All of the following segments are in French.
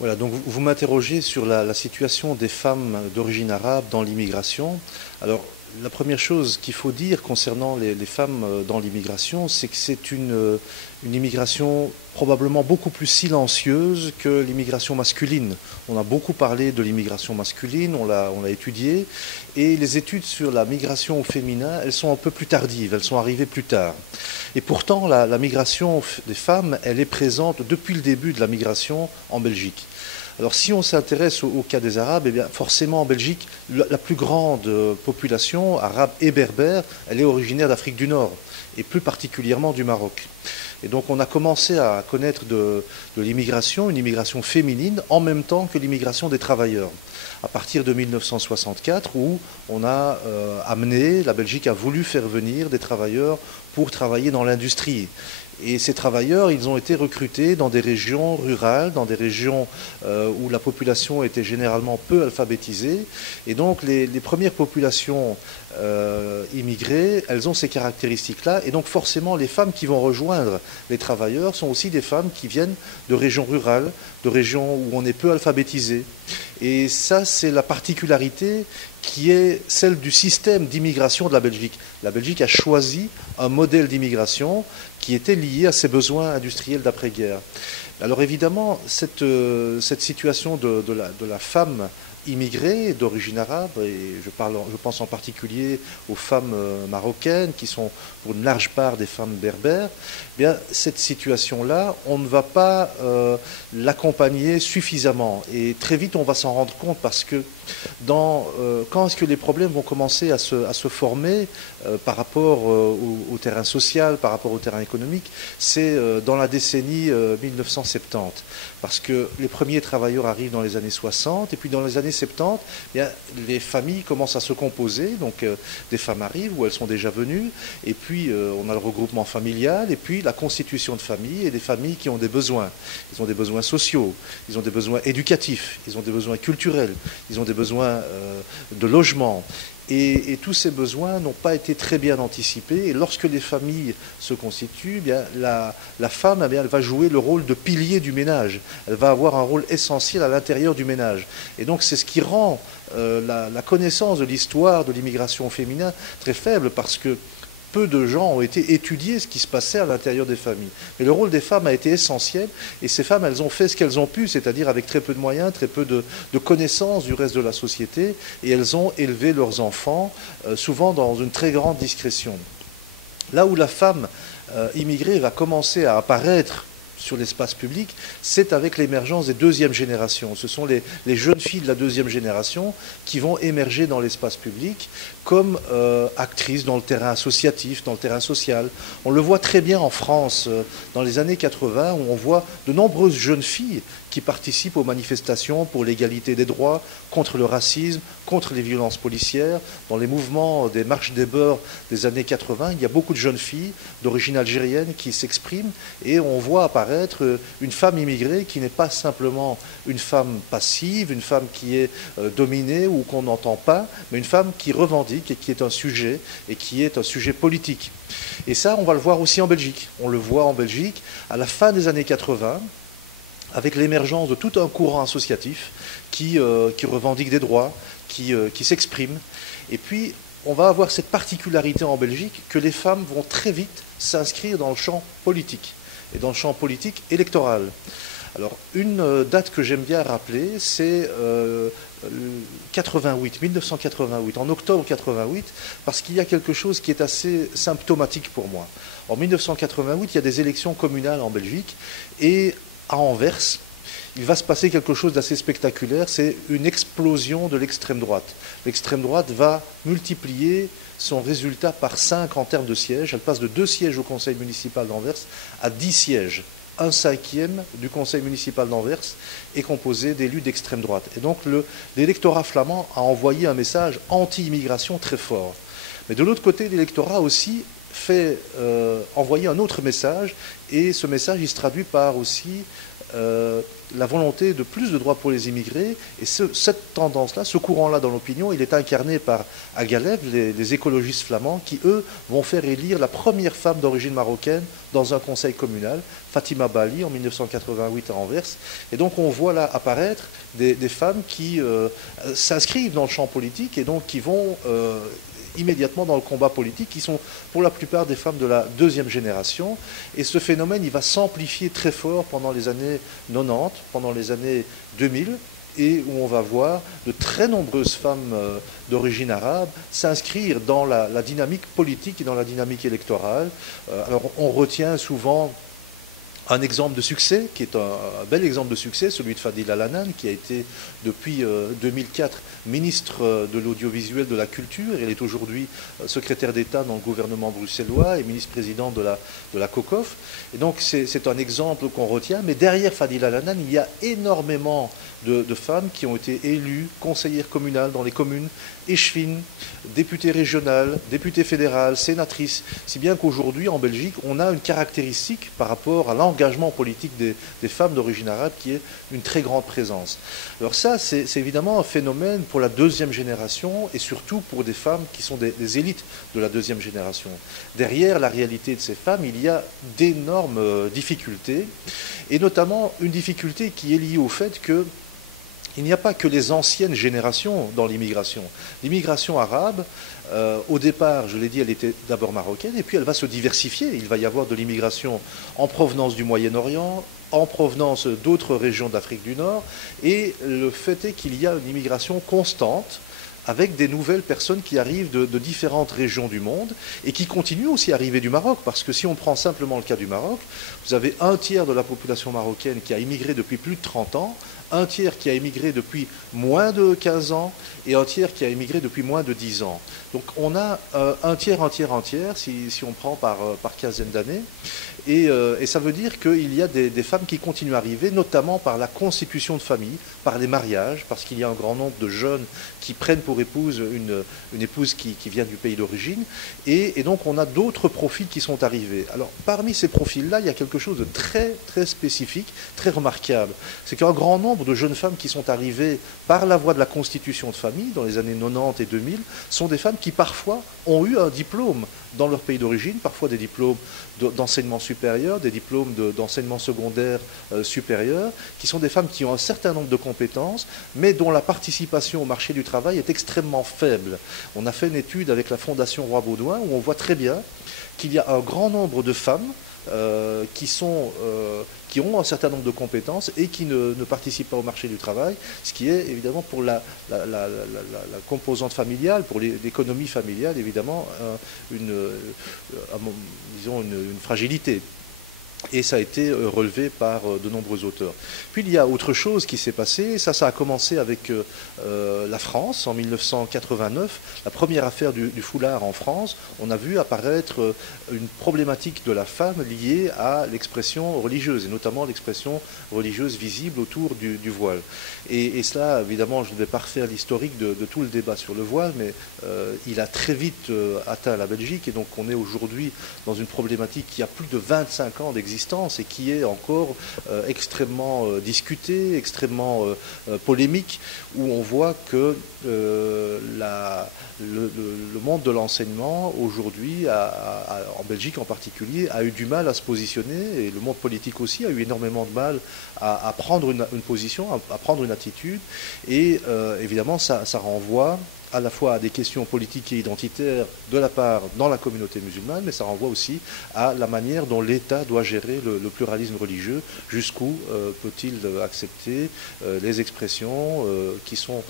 Voilà, donc vous m'interrogez sur la situation des femmes d'origine arabe dans l'immigration. Alors, la première chose qu'il faut dire concernant les femmes dans l'immigration, c'est que c'est une immigration probablement beaucoup plus silencieuse que l'immigration masculine. On a beaucoup parlé de l'immigration masculine, on l'a étudiée, et les études sur la migration au féminin, elles sont un peu plus tardives, elles sont arrivées plus tard. Et pourtant, la migration des femmes, elle est présente depuis le début de la migration en Belgique. Alors si on s'intéresse au cas des Arabes, eh bien forcément en Belgique, la plus grande population arabe et berbère, elle est originaire d'Afrique du Nord, et plus particulièrement du Maroc. Et donc on a commencé à connaître de l'immigration, une immigration féminine, en même temps que l'immigration des travailleurs. À partir de 1964, où on a amené, la Belgique a voulu faire venir des travailleurs pour travailler dans l'industrie. Et ces travailleurs, ils ont été recrutés dans des régions rurales, dans des régions où la population était généralement peu alphabétisée. Et donc les premières populations immigrées, elles ont ces caractéristiques-là. Et donc forcément, les femmes qui vont rejoindre les travailleurs sont aussi des femmes qui viennent de régions rurales, de régions où on est peu alphabétisé. Et ça, c'est la particularité qui est celle du système d'immigration de la Belgique. La Belgique a choisi un modèle d'immigration qui était lié à ses besoins industriels d'après-guerre. Alors évidemment, cette situation de la femme immigrées d'origine arabe, et je pense en particulier aux femmes marocaines, qui sont pour une large part des femmes berbères, eh bien, cette situation-là, on ne va pas l'accompagner suffisamment. Et très vite, on va s'en rendre compte parce que quand est-ce que les problèmes vont commencer à se former par rapport au terrain social, par rapport au terrain économique, c'est dans la décennie 1970. Parce que les premiers travailleurs arrivent dans les années 60, et puis dans les années 70, eh bien, les familles commencent à se composer, donc des femmes arrivent où elles sont déjà venues, et puis on a le regroupement familial, et puis la constitution de familles, et des familles qui ont des besoins. Ils ont des besoins sociaux, ils ont des besoins éducatifs, ils ont des besoins culturels, ils ont des besoins de logement. Et tous ces besoins n'ont pas été très bien anticipés. Et lorsque les familles se constituent, eh bien, la femme, eh bien, elle va jouer le rôle de pilier du ménage. Elle va avoir un rôle essentiel à l'intérieur du ménage. Et donc c'est ce qui rend la connaissance de l'histoire de l'immigration féminine très faible, parce que peu de gens ont été étudiés ce qui se passait à l'intérieur des familles. Mais le rôle des femmes a été essentiel, et ces femmes, elles ont fait ce qu'elles ont pu, c'est-à-dire avec très peu de moyens, très peu de connaissances du reste de la société, et elles ont élevé leurs enfants, souvent dans une très grande discrétion. Là où la femme immigrée va commencer à apparaître sur l'espace public, c'est avec l'émergence des deuxièmes générations. Ce sont les jeunes filles de la deuxième génération qui vont émerger dans l'espace public comme actrices dans le terrain associatif, dans le terrain social. On le voit très bien en France dans les années 80, où on voit de nombreuses jeunes filles qui participent aux manifestations pour l'égalité des droits, contre le racisme, contre les violences policières. Dans les mouvements des marches des beurs des années 80, il y a beaucoup de jeunes filles d'origine algérienne qui s'expriment, et on voit apparaître une femme immigrée qui n'est pas simplement une femme passive, une femme qui est dominée ou qu'on n'entend pas, mais une femme qui revendique et qui est un sujet, et qui est un sujet politique. Et ça, on va le voir aussi en Belgique. On le voit en Belgique à la fin des années 80, avec l'émergence de tout un courant associatif qui revendique des droits, qui s'exprime. Et puis, on va avoir cette particularité en Belgique que les femmes vont très vite s'inscrire dans le champ politique, et dans le champ politique électoral. Alors, une date que j'aime bien rappeler, c'est 1988, en octobre 88, parce qu'il y a quelque chose qui est assez symptomatique pour moi. En 1988, il y a des élections communales en Belgique, et à Anvers, il va se passer quelque chose d'assez spectaculaire, c'est une explosion de l'extrême droite. L'extrême droite va multiplier son résultat par 5 en termes de sièges. Elle passe de 2 sièges au conseil municipal d'Anvers à 10 sièges. 1/5 du conseil municipal d'Anvers est composé d'élus d'extrême droite. Et donc l'électorat flamand a envoyé un message anti-immigration très fort. Mais de l'autre côté, l'électorat aussi fait envoyer un autre message, et ce message il se traduit par aussi la volonté de plus de droits pour les immigrés. Et cette tendance-là, ce courant-là dans l'opinion, il est incarné par Agalev, les écologistes flamands, qui, eux, vont faire élire la première femme d'origine marocaine dans un conseil communal, Fatima Bali, en 1988 à Anvers. Et donc on voit là apparaître des femmes qui s'inscrivent dans le champ politique et donc qui vont immédiatement dans le combat politique, qui sont pour la plupart des femmes de la deuxième génération. Et ce phénomène, il va s'amplifier très fort pendant les années 90, pendant les années 2000, et où on va voir de très nombreuses femmes d'origine arabe s'inscrire dans la dynamique politique et dans la dynamique électorale. Alors on retient souvent un exemple de succès, qui est un bel exemple de succès, celui de Fadila Lanan, qui a été depuis 2004 ministre de l'audiovisuel, de la culture. Elle est aujourd'hui secrétaire d'État dans le gouvernement bruxellois et ministre-présidente de la COCOF. Et donc c'est un exemple qu'on retient. Mais derrière Fadila Lanan, il y a énormément de femmes qui ont été élues conseillères communales dans les communes, échevines, députées régionales, députées fédérales, sénatrices, si bien qu'aujourd'hui, en Belgique, on a une caractéristique par rapport à l'engagement politique des femmes d'origine arabe qui est une très grande présence. Alors ça, c'est évidemment un phénomène pour la deuxième génération et surtout pour des femmes qui sont des élites de la deuxième génération. Derrière la réalité de ces femmes, il y a d'énormes difficultés, et notamment une difficulté qui est liée au fait que il n'y a pas que les anciennes générations dans l'immigration. L'immigration arabe, au départ, je l'ai dit, elle était d'abord marocaine, et puis elle va se diversifier. Il va y avoir de l'immigration en provenance du Moyen-Orient, en provenance d'autres régions d'Afrique du Nord, et le fait est qu'il y a une immigration constante, avec des nouvelles personnes qui arrivent de différentes régions du monde et qui continuent aussi à arriver du Maroc. Parce que si on prend simplement le cas du Maroc, vous avez un tiers de la population marocaine qui a immigré depuis plus de 30 ans, un tiers qui a immigré depuis moins de 15 ans et un tiers qui a immigré depuis moins de 10 ans. Donc on a un tiers, si on prend par quinzaine d'années. Et ça veut dire qu'il y a des femmes qui continuent à arriver, notamment par la constitution de famille, par les mariages, parce qu'il y a un grand nombre de jeunes qui prennent pour épouse une épouse qui vient du pays d'origine. Et donc on a d'autres profils qui sont arrivés. Alors parmi ces profils-là, il y a quelque chose de très, très spécifique, très remarquable. C'est qu'un grand nombre de jeunes femmes qui sont arrivées par la voie de la constitution de famille, dans les années 90 et 2000, sont des femmes qui parfois ont eu un diplôme dans leur pays d'origine, parfois des diplômes d'enseignement supérieur, des diplômes d'enseignement secondaire supérieur, qui sont des femmes qui ont un certain nombre de compétences, mais dont la participation au marché du travail est extrêmement faible. On a fait une étude avec la Fondation Roi-Baudouin où on voit très bien qu'il y a un grand nombre de femmes qui ont un certain nombre de compétences et qui ne participent pas au marché du travail, ce qui est évidemment pour la composante familiale, pour l'économie familiale, évidemment, disons une fragilité. Et ça a été relevé par de nombreux auteurs. Puis il y a autre chose qui s'est passé, ça a commencé avec la France en 1989, la première affaire du foulard en France. On a vu apparaître une problématique de la femme liée à l'expression religieuse, et notamment l'expression religieuse visible autour du voile. Et cela, évidemment, je ne vais pas refaire l'historique de tout le débat sur le voile, mais il a très vite atteint la Belgique, et donc on est aujourd'hui dans une problématique qui a plus de 25 ans d'existence et qui est encore extrêmement discutée, extrêmement polémique, où on voit que le monde de l'enseignement aujourd'hui, en Belgique en particulier, a eu du mal à se positionner, et le monde politique aussi a eu énormément de mal à prendre une position, à prendre une attitude, et évidemment ça renvoie à la fois à des questions politiques et identitaires de la part dans la communauté musulmane, mais ça renvoie aussi à la manière dont l'État doit gérer le pluralisme religieux. Jusqu'où peut-il accepter les expressions qui sont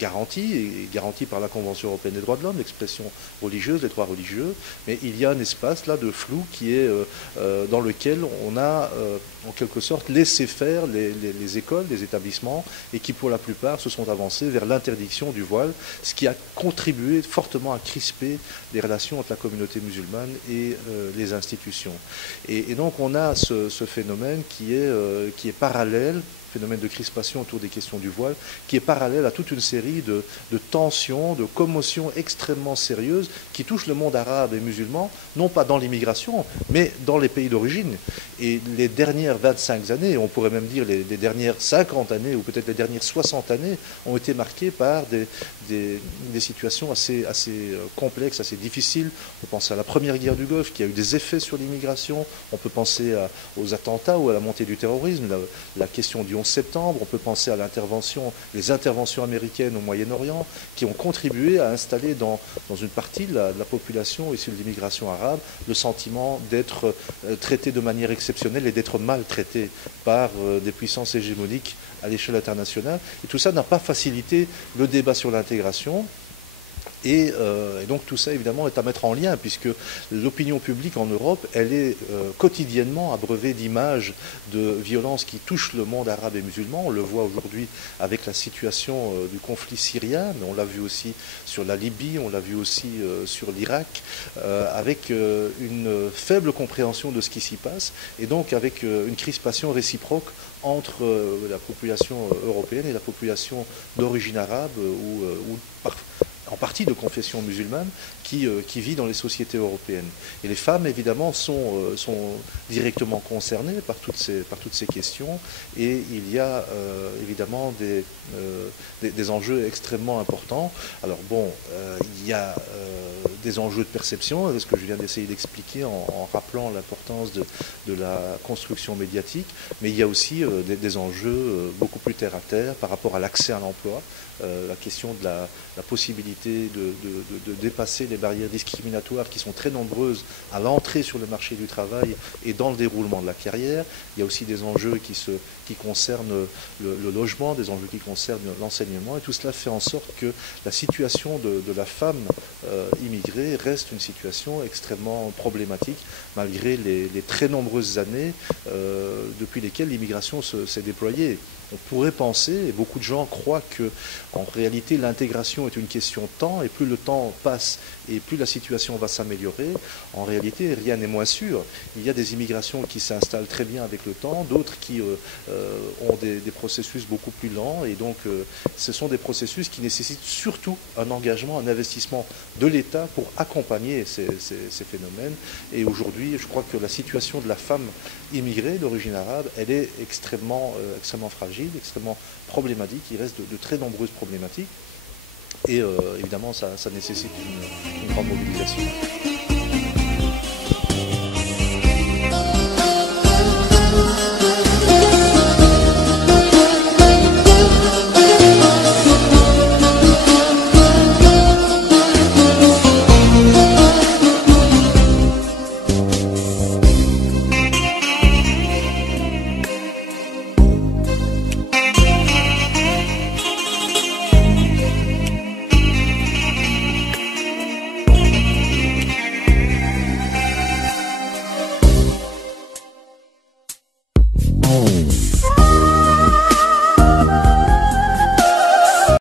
garanties par la Convention européenne des droits de l'homme, l'expression religieuse, les droits religieux, mais il y a un espace là de flou qui est dans lequel on a en quelque sorte laissé faire les écoles, les établissements, et qui pour la plupart se sont avancés vers l'interdiction du voile, ce qui a contribué fortement à crisper les relations entre la communauté musulmane et les institutions. Et donc on a ce phénomène qui est parallèle phénomène de crispation autour des questions du voile, qui est parallèle à toute une série de tensions, de commotions extrêmement sérieuses qui touchent le monde arabe et musulman, non pas dans l'immigration, mais dans les pays d'origine. Et les dernières 25 années, on pourrait même dire les dernières 50 années, ou peut-être les dernières 60 années, ont été marquées par des situations assez complexes, assez difficiles. On peut penser à la première guerre du Golfe, qui a eu des effets sur l'immigration. On peut penser aux attentats ou à la montée du terrorisme, la question du 11 septembre. On peut penser à les interventions américaines au Moyen-Orient, qui ont contribué à installer dans une partie de la population issue de l'immigration arabe le sentiment d'être traité de manière exceptionnelle et d'être maltraité par des puissances hégémoniques à l'échelle internationale. Et tout ça n'a pas facilité le débat sur l'intégration. Et donc tout ça, évidemment, est à mettre en lien, puisque l'opinion publique en Europe, elle est quotidiennement abreuvée d'images de violences qui touchent le monde arabe et musulman. On le voit aujourd'hui avec la situation du conflit syrien, mais on l'a vu aussi sur la Libye, on l'a vu aussi sur l'Irak, avec une faible compréhension de ce qui s'y passe, et donc avec une crispation réciproque entre la population européenne et la population d'origine arabe, ou en partie de confession musulmane, qui vit dans les sociétés européennes. Et les femmes, évidemment, sont directement concernées par toutes ces questions, et il y a évidemment des enjeux extrêmement importants. Alors bon, il y a des enjeux de perception, c'est ce que je viens d'essayer d'expliquer en rappelant l'importance de la construction médiatique, mais il y a aussi des enjeux beaucoup plus terre à terre par rapport à l'accès à l'emploi, la question de la possibilité de dépasser les barrières discriminatoires qui sont très nombreuses à l'entrée sur le marché du travail et dans le déroulement de la carrière. Il y a aussi des enjeux qui concernent le logement, des enjeux qui concernent l'enseignement, et tout cela fait en sorte que la situation de la femme immigrée reste une situation extrêmement problématique, malgré les très nombreuses années depuis lesquelles l'immigration s'est déployée. On pourrait penser, et beaucoup de gens croient, que en réalité l'intégration est une question de temps, et plus le temps passe et plus la situation va s'améliorer. En réalité, rien n'est moins sûr. Il y a des immigrations qui s'installent très bien avec le temps, d'autres qui ont des processus beaucoup plus lents, et donc ce sont des processus qui nécessitent surtout un engagement, un investissement de l'État pour accompagner ces phénomènes. Et aujourd'hui, je crois que la situation de la femme immigrée d'origine arabe, elle est extrêmement fragile, extrêmement problématique. Il reste de très nombreuses problématiques, et évidemment ça nécessite une grande mobilisation. Oh.